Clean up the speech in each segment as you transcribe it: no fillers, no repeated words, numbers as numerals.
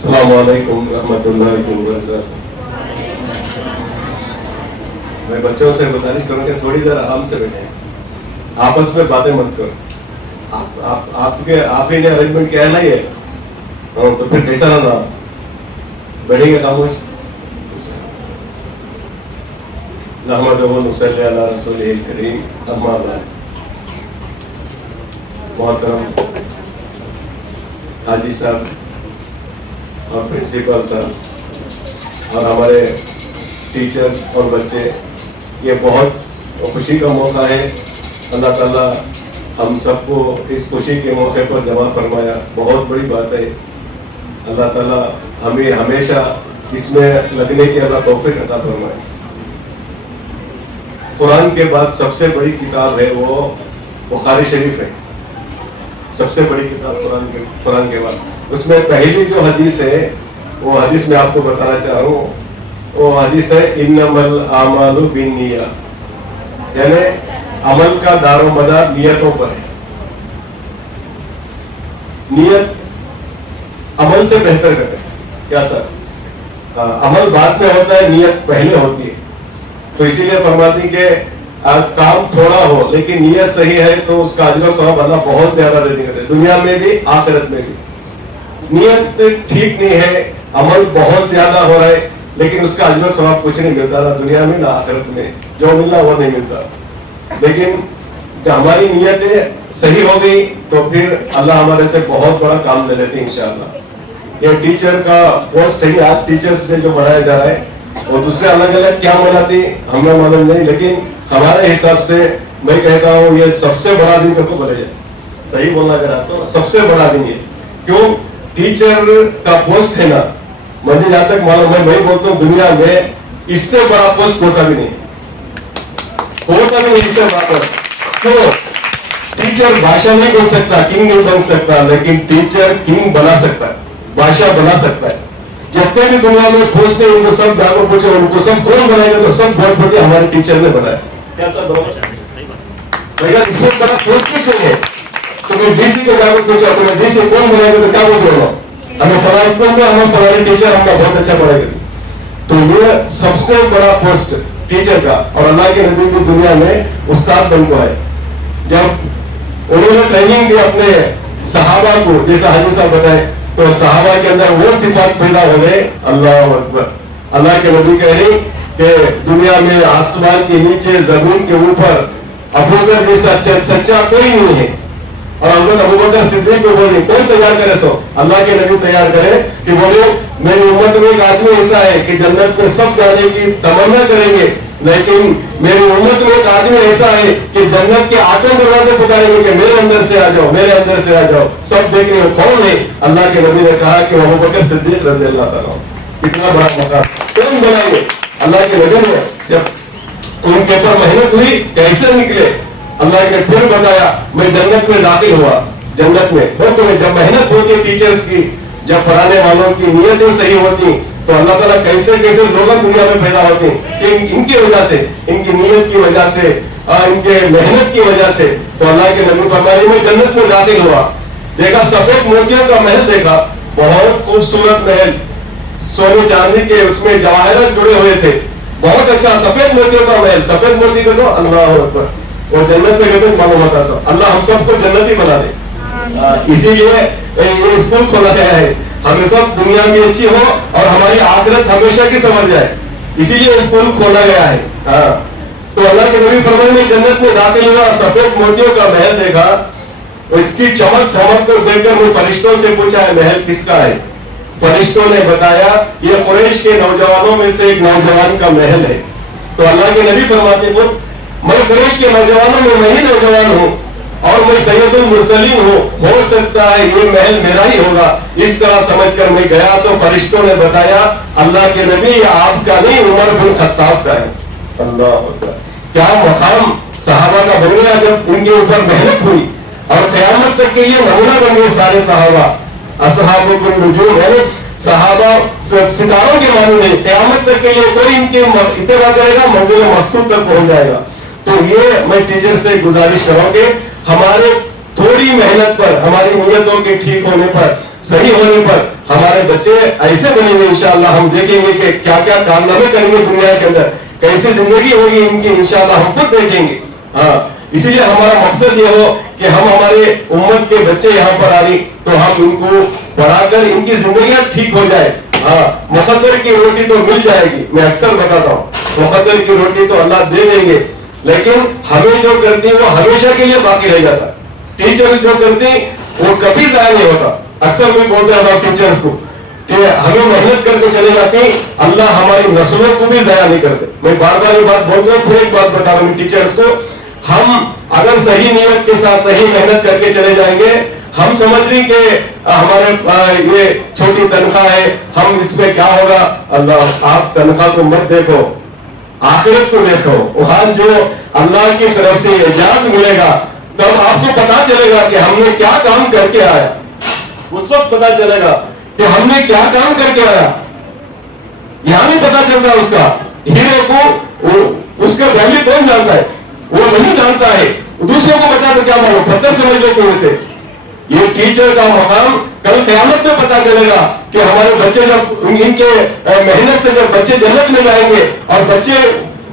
السلام علیکم ورحمۃ اللہ وبرکاتہ. میں بچوں سے گزارش کروں کہ تھوڑی دیر آرام سے بیٹھیں, آپس میں باتیں مت کرو. آپ ہی نے ارینجمنٹ کیا ہے نا یہ, تو پھر کیسا رہنا, بیٹھیں گے خاموش. نحمدہ و نصلی علی رسولہ الکریم, اما بعد. محترم حاجی صاحب اور پرنسپل صاحب اور ہمارے ٹیچرز اور بچے, یہ بہت خوشی کا موقع ہے. اللہ تعالیٰ ہم سب کو اس خوشی کے موقع پر جمع فرمایا, بہت بڑی بات ہے. اللہ تعالیٰ ہمیں ہمیشہ اس میں لگنے کی اللہ توفیق عطا فرمائے. قرآن کے بعد سب سے بڑی کتاب ہے وہ بخاری شریف ہے, سب سے بڑی کتاب قرآن کے بعد. اس میں پہلی جو حدیث ہے وہ حدیث میں آپ کو بتانا چاہ رہا ہوں. وہ حدیث ہے انما الاعمال بالنیات, یعنی عمل کا دار و مدار نیتوں پر ہے. نیت عمل سے بہتر کرے. کیا سر, عمل بعد میں ہوتا ہے, نیت پہلے ہوتی ہے. تو اسی لیے فرماتی کہ کام تھوڑا ہو لیکن نیت صحیح ہے تو اس کا اجر و ثواب اللہ بہت زیادہ دے دے, دنیا میں بھی آخرت میں بھی. نیت ٹھیک نہیں ہے, عمل بہت زیادہ ہو رہا ہے لیکن اس کا اجر و ثواب کچھ نہیں ملتا, نہ دنیا میں نہ آخرت میں. جو ملنا وہ نہیں ملتا. لیکن جب ہماری نیتیں صحیح ہو گئی تو پھر اللہ ہمارے سے بہت بڑا کام لے لیتے ہیں انشاءاللہ. یہ ٹیچر کا پوسٹ ہے, آج ٹیچرز ڈے جو منایا جا رہا ہے, اور دوسرے الگ الگ کیا مناتی ہمیں معلوم نہیں, لیکن ہمارے حساب سے میں کہتا ہوں یہ سب سے بڑا دن کو بولے جائے. صحیح بولنا چاہ تو سب سے بڑا دن یہ, کیوں ٹیچر کا پوسٹ ہے نا, مجھے جہاں تک معلوم ہے, میں بولتا ہوں دنیا میں اس سے بڑا پوسٹ کوئی سا بھی نہیں, کوئی سا بھی نہیں اس سے بڑا پوسٹ. کیوں ٹیچر بادشاہ نہیں بن سکتا, کنگ نہیں بن سکتا, لیکن ٹیچر کنگ بنا سکتا ہے, بادشاہ بنا سکتا ہے. جتنے بھی دنیا میں پوسٹ ہیں ان کو سب جاگو پوچھے, ان کو سب کون بنائے گا, تو سب بہت بڑے ہمارے ٹیچر نے بنایا. کیا سب اگر اس سے بڑا پوسٹ کس ہے, تو میں ڈی سی کو جاگو پوچھا تو میں ڈی سی کون بنائے گا, تو کیا بول رہا ہوں, ہمیں فلاں اسکول میں ہمیں فلاں ٹیچر ہم کا بہت اچھا پڑھائے گا. تو یہ سب سے بڑا پوسٹ ٹیچر کا. اور اللہ کے نبی کی دنیا میں استاد بن کو ہے. جب انہوں نے ٹریننگ دی اپنے صحابہ کو, جیسا حاجی صاحب بتائے, تو صحابہ کے اندر وہ صفات پیدا ہو گئے. اللہ اکبر. اللہ کے نبی کہہ رہے کہ دنیا میں آسمان کے نیچے زمین کے اوپر ابوبکر جیسا سچا کوئی نہیں ہے. اور حضرت ابوبکر صدیق کو بولے کون تیار کرے, سو اللہ کے نبی تیار کرے کہ بولے میری امت میں ایک آدمی ایسا ہے کہ جنت میں سب جانے کی تمنا کریں گے, لیکن میری امت میں ایک آدمی ایسا ہے کہ جنت کے آٹھوں دروازے پکاریں گے کہ میرے اندر سے آ جاؤ, میرے اندر سے آ جاؤ. سب دیکھ رہے ہو کون ہے, اللہ کے نبی نے کہا کہ وہ ابوبکر صدیق رضی اللہ تعالیٰ. کتنا بڑا موقع, کون بنائیں گے اللہ کے نبی نے. جب ان کے اوپر محنت ہوئی کیسے نکلے, اللہ نے پھر بتایا میں جنت میں داخل ہوا. جنت میں جب محنت ہوتی ہے ٹیچرز کی, جب پڑھانے والوں کی نیتیں صحیح ہوتی تو اللہ تعالیٰ کیسے کیسے لوگ دنیا میں پیدا ہوتے ہیں کہ ان کی وجہ سے, ان کی نیت کی وجہ سے, ان کے محنت کی وجہ سے. تو اللہ کے نبی فرمایا میں جنت میں داخل ہوا, دیکھا سفید موتیوں کا محل, دیکھا بہت خوبصورت محل, سونے چاندی کے اس میں جواہرات جڑے ہوئے تھے, بہت اچھا سفید موتیوں کا محل. سفید موتی کو تو اللہ اکبر, اور جنت میں کہتے معلوم ہوتا سب. اللہ ہم سب کو جنتی بنا دے. اسی لیے یہ اسکول کھولا گیا ہے, ہمیں سب دنیا میں اچھی ہو اور ہماری آخرت ہمیشہ کی سمجھ جائے, اسی لیے اسکول کھولا گیا ہے. تو اللہ کے نبی فرمایا میں جنت میں داخل ہوا, سفید موتیوں کا محل دیکھا, اس کی چمک دھمک کو دیکھ کر میں فرشتوں سے پوچھا ہے محل کس کا ہے. فرشتوں نے بتایا یہ قریش کے نوجوانوں میں سے ایک نوجوان کا محل ہے. تو اللہ کے نبی فرماتے ہیں میں قریش کے نوجوانوں میں ہی نوجوان ہوں اور میں سید المرسلین ہوں, ہو سکتا ہے یہ محل میرا ہی ہوگا. اس طرح سمجھ کر میں گیا تو فرشتوں نے بتایا اللہ کے نبی یہ آپ کا نہیں عمر بن خطاب کا ہے. اللہ اکبر, کیا مقام صحابہ کا بن گیا جب ان کے اوپر محنت ہوئی, اور قیامت تک کے لیے نمونہ بن گئے سارے صحابہ. اصحاب النجوم یعنی صحابہ ستاروں کے معنی نہیں, قیامت تک کے لیے کوئی ان کے اتباع کرے گا منزل مقصود تک پہنچ جائے گا. تو یہ میں ٹیچر سے گزارش کروں کہ ہمارے تھوڑی محنت پر, ہماری نیتوں کے ٹھیک ہونے پر, صحیح ہونے پر ہمارے بچے ایسے بنے گے انشاءاللہ. ہم دیکھیں گے کہ کیا کیا کارنامے کریں گے دنیا کے اندر, کیسی زندگی ہوگی ان کی انشاءاللہ ہم خود دیکھیں گے. ہاں, اسی لیے ہمارا مقصد یہ ہو کہ ہم ہمارے امت کے بچے یہاں پر آ رہی تو ہم ان کو پڑھا کر ان کی زندگیاں ٹھیک ہو جائے. ہاں, مقدر کی روٹی تو مل جائے گی, میں اکثر بتاتا ہوں مقدر کی روٹی تو اللہ دے دیں گے, لیکن ہمیں جو کرتی ہیں وہ ہمیشہ کے لیے باقی رہ جاتا ہے. ٹیچر جو کرتے ہیں وہ کبھی ضائع نہیں ہوتا. اکثر میں بولتے ہیں ہمارے ٹیچرس کو کہ ہمیں محنت کر کے چلے جاتے ہیں, اللہ ہماری نسلوں کو بھی ضائع نہیں کرتے. میں بار بار یہ بات بول رہا ہوں, پھر ایک بات بتا رہا ہوں ٹیچرس کو, ہم اگر صحیح نیت کے ساتھ صحیح محنت کر کے چلے جائیں گے, ہم سمجھ لیں کہ ہمارے یہ چھوٹی تنخواہ ہے, ہم اس میں کیا ہوگا. اللہ, آپ تنخواہ کو مت دیکھو, آخرت کو دیکھو. وہاں جو اللہ کی طرف سے اعزاز ملے گا تب آپ کو پتا چلے گا کہ ہم نے کیا کام کر کے آیا. اس وقت پتا چلے گا کہ ہم نے کیا کام کر کے آیا. یہاں نہیں پتا چلتا اس کا. ہیرو کو اس کا ویلیو کون جانتا ہے؟ وہ نہیں جانتا ہے. دوسروں کو بتا تو کیا معلوم, پتھر سمجھ لو کون سے. یہ ٹیچر کا مقام کل قیامت میں پتا چلے گا کہ ہمارے بچے جب ان کے محنت سے جب بچے جنت میں جائیں گے اور بچے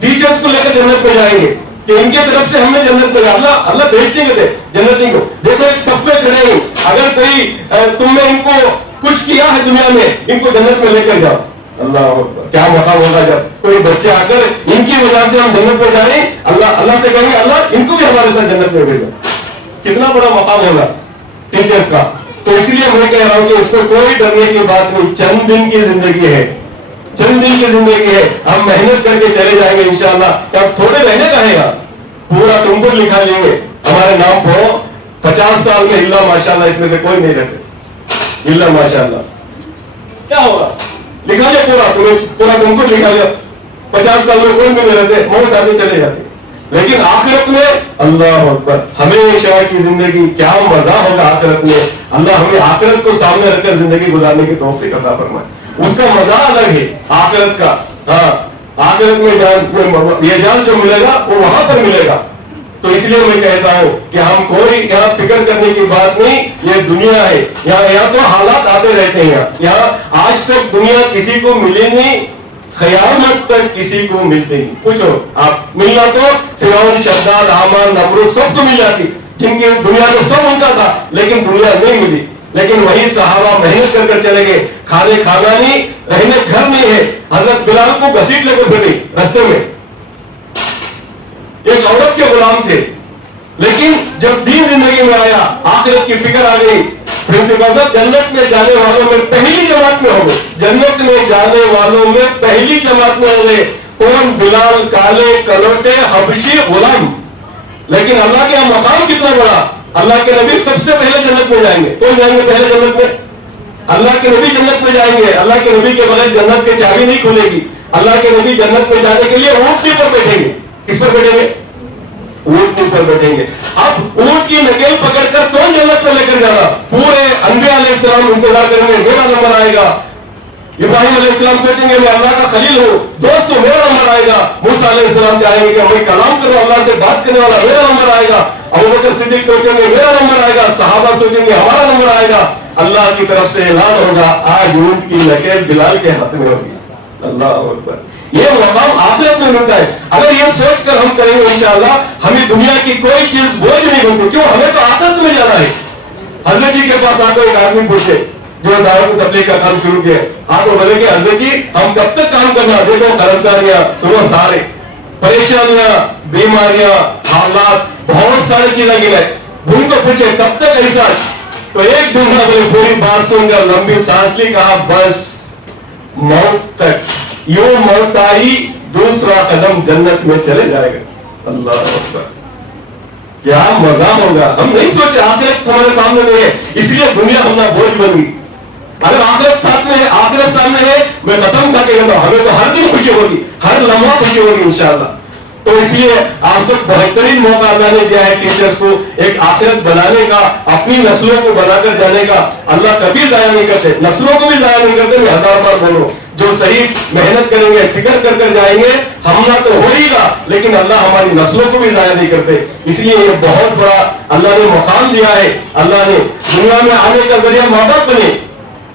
ٹیچرز کو لے کر جنت میں جائیں گے کہ ان کے طرف سے ہم نے جنت میں, اللہ بھیجتے گے جنتی کو. دیکھو ایک صف میں کھڑے ہیں, اگر کوئی تم نے ان کو کچھ کیا ہے دنیا میں, ان کو جنت میں لے کر جاؤ. اللہ کیا مقام ہوگا جب کوئی بچے آ کر ان کی وجہ سے ہم جنت میں جائیں, اللہ سے کہیں گے اللہ ان کو بھی ہمارے ساتھ جنت میں بھیجو. کتنا بڑا مقام ہوگا ٹیچرز کا. تو اسی لیے میں کہہ رہا ہوں کہ اس کو کوئی ڈرنے کی بات نہیں. چند دن کی زندگی ہے, چند دن کی زندگی ہے. ہم محنت کر کے چلے جائیں گے انشاءاللہ. اب تھوڑے رہنے کا ہے گا, پورا تم کو لکھا لیں گے ہمارے نام پڑھو. 50 سال میں اللہ ماشاءاللہ اس میں سے کوئی نہیں رہتے. اللہ ماشاءاللہ کیا ہوگا لکھا لیا پورا, پورا تم کو لکھا لیا. 50 سال میں کوئی نہیں رہتے, موت آتے چلے جاتے. لیکن آخرت میں اللہ اکبر, ہمیشہ کی زندگی, کیا مزہ ہوگا آخرت میں. اللہ ہمیں آخرت کو سامنے رکھ کر زندگی گزارنے کی توفیق عطا فرمائے. اس کا مزہ الگ ہے آخرت کا. ہاں, آخرت میں یہ جان جو ملے گا وہ وہاں پر ملے گا. تو اس لیے میں کہتا ہوں کہ ہم کوئی یہاں فکر کرنے کی بات نہیں, یہ دنیا ہے. یہاں تو حالات آتے رہتے ہیں. یہاں آج تک دنیا کسی کو ملی نہیں, قیامت تک کسی کو ملتے نہیں. پوچھو آپ, ملنا تو فرعون, شداد, حامان, نمرود سب کو مل جاتی, جن کی دنیا میں سب ان کا تھا, لیکن دنیا نہیں ملی. لیکن وہی صحابہ محنت کر کر چلے گئے. کھانے کھانا نہیں, رہنے گھر نہیں ہے. حضرت بلال کو گھسیٹ لے کر پھرے رستے میں, ایک عورت کے غلام تھے. لیکن جب دین زندگی میں آیا, آخرت کی فکر آ گئی. پرنسپل صاحب جنت میں جانے والوں میں پہلی جماعت میں ہو گئے. جنت میں جانے والوں میں پہلی جماعت میں ہو گئے. کون؟ بلال, کالے کلوٹے حبشی غلام. لیکن اللہ کے یہاں مقام کتنا بڑا. اللہ کے نبی سب سے پہلے جنت میں جائیں گے. کون جائیں گے پہلے جنت میں؟ اللہ کے نبی جنت میں جائیں گے. اللہ کے نبی کے بغیر جنت کی چابی نہیں کھلے گی. اللہ کے نبی جنت میں جانے کے لیے اونٹنی پر بیٹھیں گے. کس پر بیٹھیں گے؟ اونٹنی پر بیٹھیں گے. اب اونٹ کی نکیل پکڑ کر کون جنت میں لے کر جانا؟ پورے انبیاء علیہ السلام انتظار کریں گے, میرا نمبر آئے گا. ابراہیم علیہ السلام سوچیں گے میں اللہ کا خلیل ہوں, دوستو میرا نمبر آئے گا. موسیٰ علیہ السلام چاہیں گے کہ میں کلام کروں, اللہ سے بات کرنے والا, میرا نمبر آئے گا. ابوبکر صدیق سوچیں گے میرا نمبر آئے گا. صحابہ سوچیں گے ہمارا نمبر آئے گا. اللہ کی طرف سے اعلان ہوگا آج اونٹ کی نکیل بلال کے ہاتھ میں ہوگی. اللہ اکبر. یہ مقام آخرت میں ملتا ہے. اگر یہ سوچ کر ہم کریں گے انشاءاللہ ہمیں دنیا کی کوئی چیز بوجھ نہیں بنتی. کیوں؟ ہمیں تو آخرت میں جانا ہے. حضرت جی کے پاس آ کر ایک آدمی پوچھے جو دعوت تبلیغ کا کام شروع کیا, آپ کو بولے کہ حضرت جی ہم کب تک کام کرنا؟ دیکھو قرضداریاں, صبح سارے پریشانیاں, بیماریاں, حالات, بہت ساری چیزیں گرائے. ان کو پوچھے کب تک ایسا؟ تو ایک جملہ بولے, پوری بات سن کر لمبی سانس لی, کہا بس موت تک. یوں موت آئی دوسرا قدم جنت میں چلے جائے گا. اللہ اکبر, کیا مزہ ہوگا. ہم نہیں سوچے آخرت ہمارے سامنے نہیں ہے, اس لیے دنیا ہمارا بوجھ بن گئی. اگر آخرت ساتھ میں ہے, آخرت سامنے ہے, میں قسم کھا کے کہتا ہوں ہمیں تو ہر دن خوشی ہوگی, ہر لمحہ خوشی ہوگی انشاءاللہ. تو اس لیے آپ سب بہترین موقع اللہ نے دیا ہے ٹیچرز کو ایک آخرت بنانے کا, اپنی نسلوں کو بنا کر جانے کا. اللہ کبھی ضائع نہیں کرتے, نسلوں کو بھی ضائع نہیں کرتے. میں 1000 بار بولوں, جو صحیح محنت کریں گے, فکر کر کر جائیں گے, حملہ تو ہو ہی گا لیکن اللہ ہماری نسلوں کو بھی ضائع نہیں کرتے. اس لیے یہ بہت بڑا اللہ نے مقام دیا ہے. اللہ نے دنیا میں آنے کا ذریعہ ماں باپ بنے.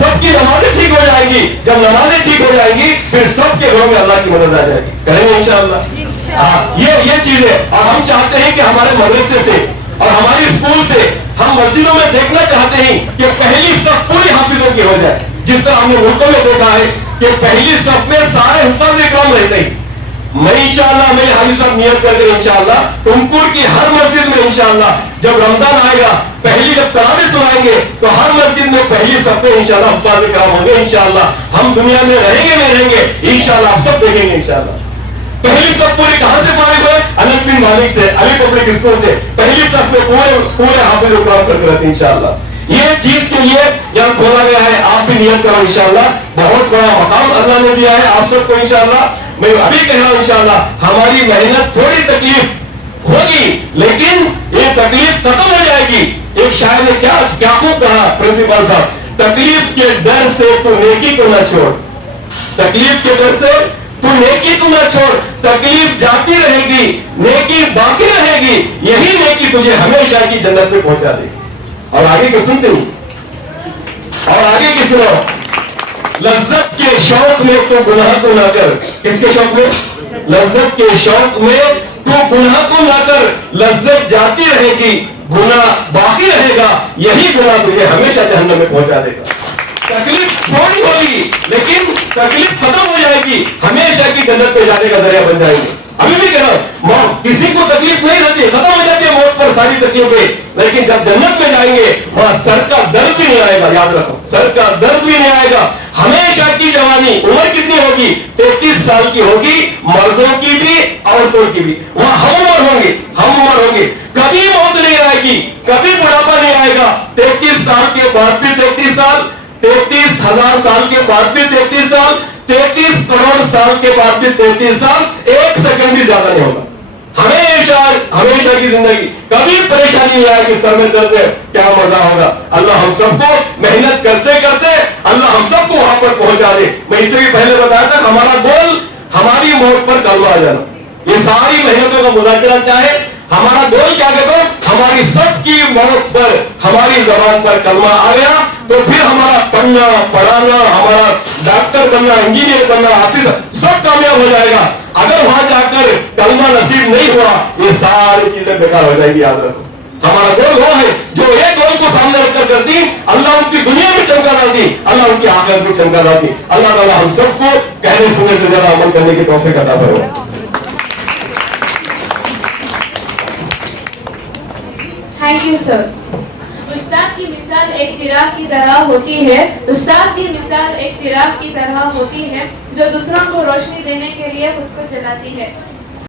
سب کی نمازیں ٹھیک ہو جائیں گی. جب نمازیں ٹھیک ہو جائیں گی پھر سب کے گھروں میں اللہ کی مدد آ جائے گی. کریں گے انشاءاللہ. یہ چیزیں. اور ہم چاہتے ہیں کہ ہمارے مدرسے سے اور ہماری اسکول سے ہم مسجدوں میں دیکھنا چاہتے ہیں کہ پہلی صف پوری حافظوں کی ہو جائے. جس طرح ہم نے ملکوں میں دیکھا ہے کہ پہلی صف میں سارے حفاظ اکرام رہتے ہیں. میں انشاءاللہ میرے حاجی صاحب نیت کر کے انشاءاللہ تمکور کی ہر مسجد میں انشاءاللہ جب رمضان آئے گا پہلی جب تراویح سنائیں گے تو ہر مسجد میں پہلی صف میں انشاءاللہ حفاظ اکرام ہوں گے. انشاءاللہ ہم دنیا میں رہیں گے نہیں رہیں گے انشاءاللہ آپ سب دیکھیں گے انشاءاللہ. پہلی صف پوری کہاں سے فارغ ہوئے؟ انس بن مالک سے, علی پبلک اسکول سے. پہلی صف میں پورے حافظ اکرام کر کے رہتے ہیں انشاءاللہ. یہ چیز کے لیے یہاں کھولا گیا ہے. آپ بھی نیت کرو انشاءاللہ. بہت بڑا مقام اللہ نے دیا ہے آپ سب کو انشاءاللہ. میں ابھی کہہ رہا ہوں انشاءاللہ ہماری محنت تھوڑی تکلیف ہوگی لیکن یہ تکلیف ختم ہو جائے گی. ایک شاعر نے کیا خوب کہا پرنسپل صاحب, تکلیف کے ڈر سے تو نیکی کو نہ چھوڑ, تکلیف کے ڈر سے تو نیکی کو نہ چھوڑ, تکلیف جاتی رہے گی نیکی باقی رہے گی, یہی نیکی تجھے ہمیشہ کی جنت میں پہنچا دے گی. اور آگے کی سنتے ہوں, اور آگے کی سنو. لذت کے شوق میں تو گناہ کو نہ کر. کس کے شوق میں؟ لذت کے شوق میں تو گناہ کو نہ کر, لذت جاتی رہے گی گناہ باقی رہے گا, یہی گناہ تجھے ہمیشہ جہنم میں پہنچا دے گا. تکلیف تھوڑی ہوگی لیکن تکلیف ختم ہو جائے گی, ہمیشہ کی جنت پہ جانے کا ذریعہ بن جائے گی. ابھی بھی کہہ رہا ہوں کسی کو تکلیف نہیں رہتی, ختم ہو جاتی ہے موت پر ساری تکلیفیں, لیکن جب جنت میں جائیں گے وہاں سر کا درد بھی نہیں آئے گا. یاد رکھو سر کا درد بھی نہیں آئے گا. ہمیشہ کی جوانی. عمر کتنی ہوگی؟ 33 سال کی ہوگی, مردوں کی بھی عورتوں کی بھی. وہاں ہم عمر ہوں گے, ہم عمر ہوں گے. کبھی موت نہیں آئے گی, کبھی بڑھاپا نہیں آئے گا. 33 سال کے بعد بھی 33 سال, 33,000 سال کے بعد بھی 33 سال, 33 کروڑ سال کے بعد بھی 33 سال, ایک سیکنڈ بھی زیادہ نہیں ہوگا. ہمیشہ ہمیشہ کی زندگی. کبھی پریشانی نہیں آئے گی, سر میں درد ہے, کیا مزہ ہوگا. اللہ ہم سب کو محنت کرتے کرتے اللہ ہم سب کو وہاں پر پہنچا دے. میں اس سے بھی پہلے بتایا تھا ہمارا گول ہماری موت پر کلمہ آ جانا. یہ ساری محنتوں کا مذاکرہ کیا ہے؟ ہمارا گول کیا کہتا ہوں, ہماری سب کی موت پر ہماری زبان پر کلمہ آ گیا تو پھر ہمارا پڑھنا پڑھانا, ہمارا ڈاکٹر بننا, انجینئر بننا, آفیسر سب کامیاب ہو جائے گا. اگر وہاں جا کر کلمہ نصیب نہیں ہوا یہ ساری چیزیں بیکار ہو جائے گی. یاد رکھو ہمارا گول وہ ہے جو ایک گول کو سامنے رکھ کر کرتی, اللہ ان کی دنیا میں چمکا لاتی, اللہ ان کی آخرت میں چمکا لاتی. اللہ تعالیٰ ہم سب کو کہنے سننے سے زیادہ عمل کرنے کی توفیق عطا فرمائے. Thank you sir. استاد کی مثال ایک چراغ کی طرح ہوتی ہے. استاد کی مثال ایک چراغ کی طرح ہوتی ہے جو دوسروں کو روشنی دینے کے لیے خود کو جلاتی ہے.